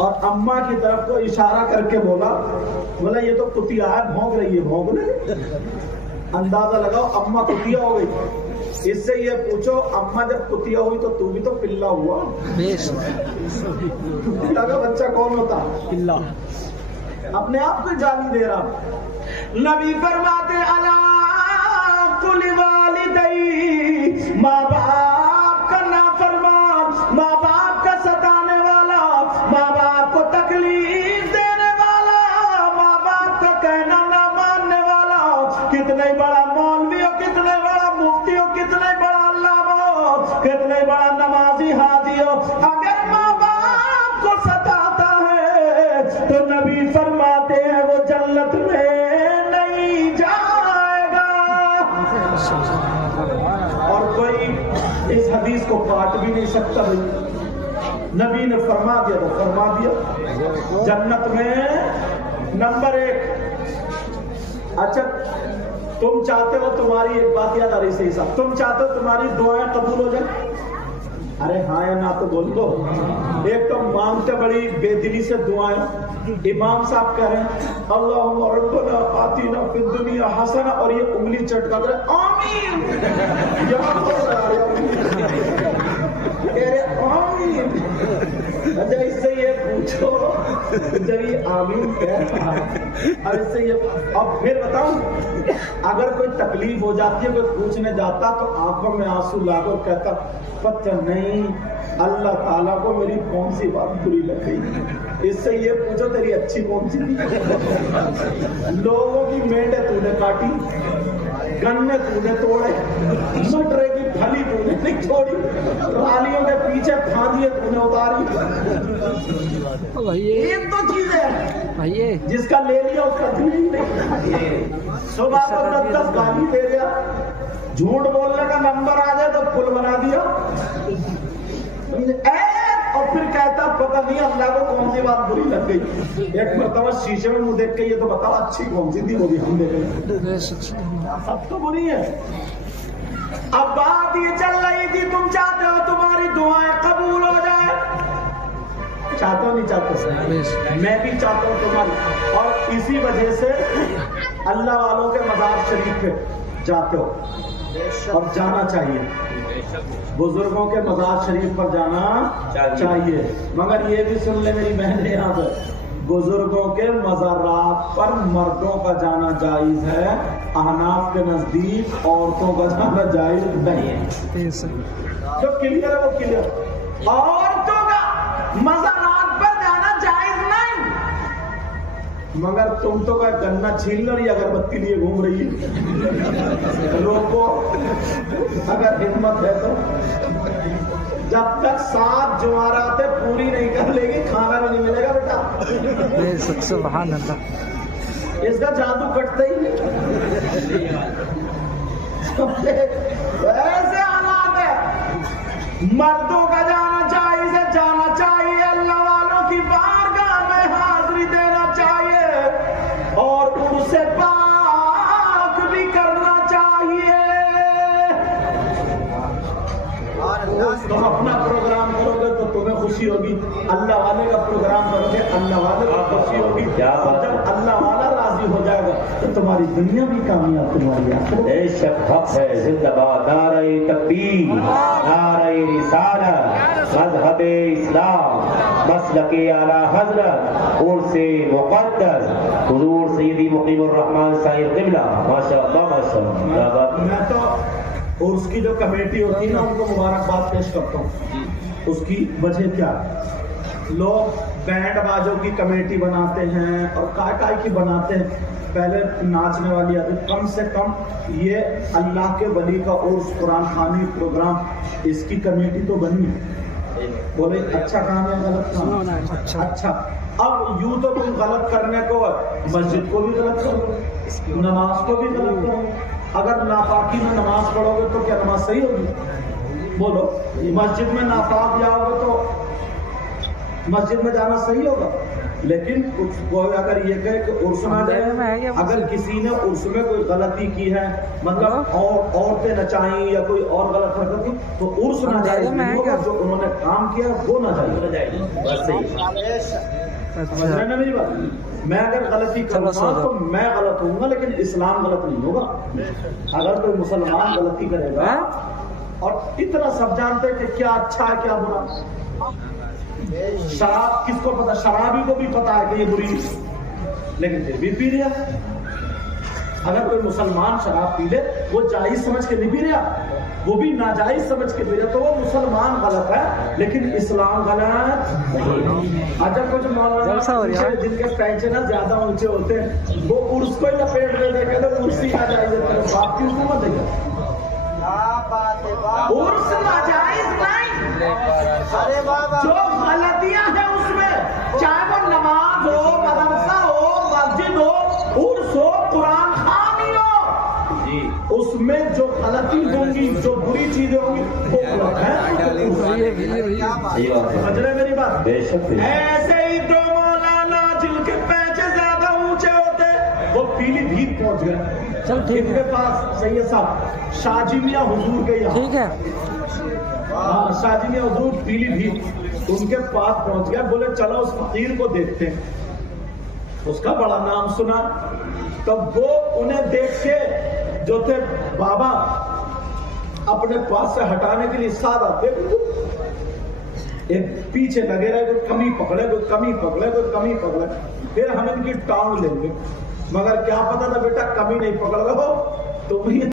اور اماں کی طرف کو اشارہ کر کے بولا یہ تو کتیا ہے، بھونک رہی ہے، بھونک رہی ہے۔ اندازہ لگاؤ اماں کتیا ہو گئی۔ اس سے یہ پوچھو اماں جب کتیا ہوئی تو بھی تو پلا ہوا۔ کتیا کا بچہ کون ہوتا؟ پلا۔ اپنے آپ کو جانی دے رہا۔ نبی فرماتے الا کل والدی، ماں باپ کا نافرمان، ماں باپ کا ستانے والا، ماں باپ کو تکلیف دینے والا، ماں باپ کا کہنا نہ ماننے والا، کتنے بڑا مولوی ہو، کتنے بڑا مفتی ہو، کتنے بڑا علامہ ہو، کتنے بڑا نمازی حاجی ہو، اگر ماں باپ کو ستاتا ہے تو نبی فرماتے ہیں وہ جنت میں نہیں جائے گا۔ اور کوئی اس حدیث کو کاٹ بھی نہیں سکتا بھائی، نبی نے فرما دیا تو فرما دیا۔ جنت میں نمبر 1۔ اچھا تم چاہتے ہو، تمہاری ایک بات یاد آ رہی صحیح صاحب، تم چاہتے ہو تمہاری دعائیں قبول ہو جائیں؟ ارے ہاں یا نہ تو بول دو۔ ایک تو مانگتے بڑی بے دلی سے دعائیں، امام صاحب کہہ رہے ہیں اللہم ربنا آتینا فی الدنیا حسنہ، اور یہ انگلی چٹکا کر آمین، کہہ رہے آمین۔ اچھا اس سے یہ پوچھو جب یہ آمین کہتا ہے، اب اس سے یہ، اب پھر بتاؤں اگر کوئی تکلیف ہو جاتی ہے، کوئی پوچھنے جاتا تو آنکھوں میں آنسو لا کر کہتا پتہ نہیں اللہ تعالیٰ کو میری کون سی بات بری لگ گئی۔ اس سے یہ پوچھو تیری اچھی کون سی تھی؟ لوگوں کی مینڈیں تو نے کاٹی، گنے تو نے توڑے، مٹرے کی پھلی تو نے نہیں چھوڑی، رالیوں کے پیچھے پھاندیے تو نے اتاری۔ ایک تو چیز ہے جس کا لے لیا اس کا دل ہی نہیں۔ صبح کو 10 گالی دے دیا، جھوٹ بولنے کا نمبر آ جائے تو پل بنا دیا، اور پھر کہتا پتہ نہیں اللہ کو کون سی بات بری لگ گئی۔ ایک مرتبہ شیشے میں منہ دیکھ کے یہ تو بتاؤ اچھی کون سی تھی، وہ بھی ہم دیکھ رہے ہیں، سب تو بری ہے۔ اب بات یہ چل رہی تھی تم چاہتے ہو تمہاری دعائیں قبول ہو جائے، چاہتے ہو نہیں چاہتے؟ میں بھی چاہتا ہوں تمہاری، اور اسی وجہ سے اللہ والوں کے مزار شریف پہ جاتے ہو اور جانا چاہیے، بزرگوں کے مزار شریف پر جانا چاہیے، مگر یہ بھی سن لے میری بہنیں یہاں پہ، بزرگوں کے مزارات پر مردوں کا جانا جائز ہے، احناف کے نزدیک عورتوں کا جانا جائز نہیں ہے۔ جو کلیئر ہے وہ کلیئر، عورتوں کا مزارات پر جانا جائز نہیں، مگر تم تو کوئی گنا چھین لو رہی اگربتی لیے گھوم رہی ہے، روکو اگر ہمت ہے تو۔ جب تک 7 جمعراتیں پوری نہیں کر لے گی کھانا بھی نہیں ملے گا بیٹا۔ سبحان اللہ، اس کا جادو کٹتا ہی نہیں۔ ایسے حالات ہے، مردوں کا جانا جائز ہے، جانا چاہیے، اللہ والوں کی بارگاہ میں حاضری دینا چاہیے، اور ان سے پاک بھی کرنا چاہیے۔ تم اپنا پروگرام کرو گے تو تمہیں خوشی ہوگی، اللہ والے کا پروگرام کرو گے اللہ والے کو خوشی ہوگی، اور جب اللہ والا راضی ہو جائے گا تو تمہاری دنیا بھی کامیاب، تمہاری آخرت۔ بے شک حق ہے، زندہ باد نعرہ تکبیر، نعرہ رسالت، مذہب اسلام، مسلک اعلیٰ حضرت، عرس مقدس حضور سیدی مقیم الرحمن صاحب قبلہ، ماشاء اللہ ماشاء اللہ۔ میں تو عرس کی جو کمیٹی ہوتی ہے نا ان کو مبارکباد پیش کرتا ہوں۔ اس کی وجہ کیا ہے؟ لوگ بینڈ بازوں کی کمیٹی بناتے ہیں اور کائی کی بناتے ہیں، پہلے ناچنے والی آتی، کم سے کم یہ اللہ کے ولی کا عرس قرآن خوانی پروگرام، اس کی کمیٹی تو بنی ہے۔ بولے اچھا کام ہے غلط کام؟ اچھا، اب یوں تو تم غلط کرنے کو مسجد کو بھی غلط کرو، نماز کو بھی غلط کرو، اگر ناپاکی میں نماز پڑھو گے تو کیا نماز صحیح ہوگی؟ بولو، مسجد میں ناپاک جاؤ گے تو مسجد میں جانا صحیح ہوگا؟ لیکن کوئی اگر یہ کہے کہ عرس نہ جائے، اگر کسی نے عرس میں کوئی غلطی کی ہے، مطلب عورتیں نچائیں یا کوئی اور غلط حرکت کی، تو عرس نہ جائے نہیں ہوگا، جو انہوں نے کام کیا وہ نہ جائے. بس صحیح سمجھ رہے ہیں میری بات؟ میں اگر غلطی کروں گا تو میں غلط ہوں گا، لیکن اسلام غلط نہیں ہوگا. اگر کوئی مسلمان غلطی کرے گا اور اتنا سب جانتے کہ کیا اچھا ہے کیا برا، شراب کس کو پتا، شرابی کو بھی پتا ہے کہ یہ بری لیکن پھر بھی پی لیا. اگر کوئی مسلمان شراب پی لے، وہ جائز سمجھ کے نہیں پی رہا، وہ بھی ناجائز سمجھ کے پی رہا، تو وہ مسلمان غلط ہے لیکن اسلام غلط نہیں. اچھا کچھ مولانا جن کے پیچے نا زیادہ اونچے ہوتے ہیں، وہ عرس کو ہی لپیٹ دے کہ عرس ہی ناجائز ہے، باپ کی حکومت ہے کیا؟ عرس ناجائز نہیں، جو غلطیاں ہیں اس میں، چاہے وہ نماز ہو، مدرسہ ہو، مسجد ہو، عرس ہو، قرآن خوانی ہو، اس میں جو غلطی ہوں گی، جو بری چیزیں ہوں گی وہ غلط ہے. سمجھ رہے میری بات؟ ایسے ہی دو مولانا جن کے پیچے زیادہ اونچے ہوتے وہ پیلی بھیت پہنچ گئے. ان کے پاس سید صاحب شاہ جی میاں حضور کے یہاں، ٹھیک ہے، ہاں شاہ جی میاں حضور پیلی بھیت ان کے پاس پہنچ گیا. بولے چلو اس فقیر کو دیکھتے ہیں. اس کا بڑا نام سنا، تب وہ انہیں دیکھ کے جو تھے بابا اپنے پاس سے ہٹانے کے لیے سادہ تھے، ایک پیچھے لگے رہے، کوئی کمی پکڑے، کوئی کمی پکڑے، کوئی کمی پکڑے، پھر ہم ان کی ٹانگ لیں گے. مگر کیا پتا تھا بیٹا کمی نہیں پکڑ رہے ہو تم ہی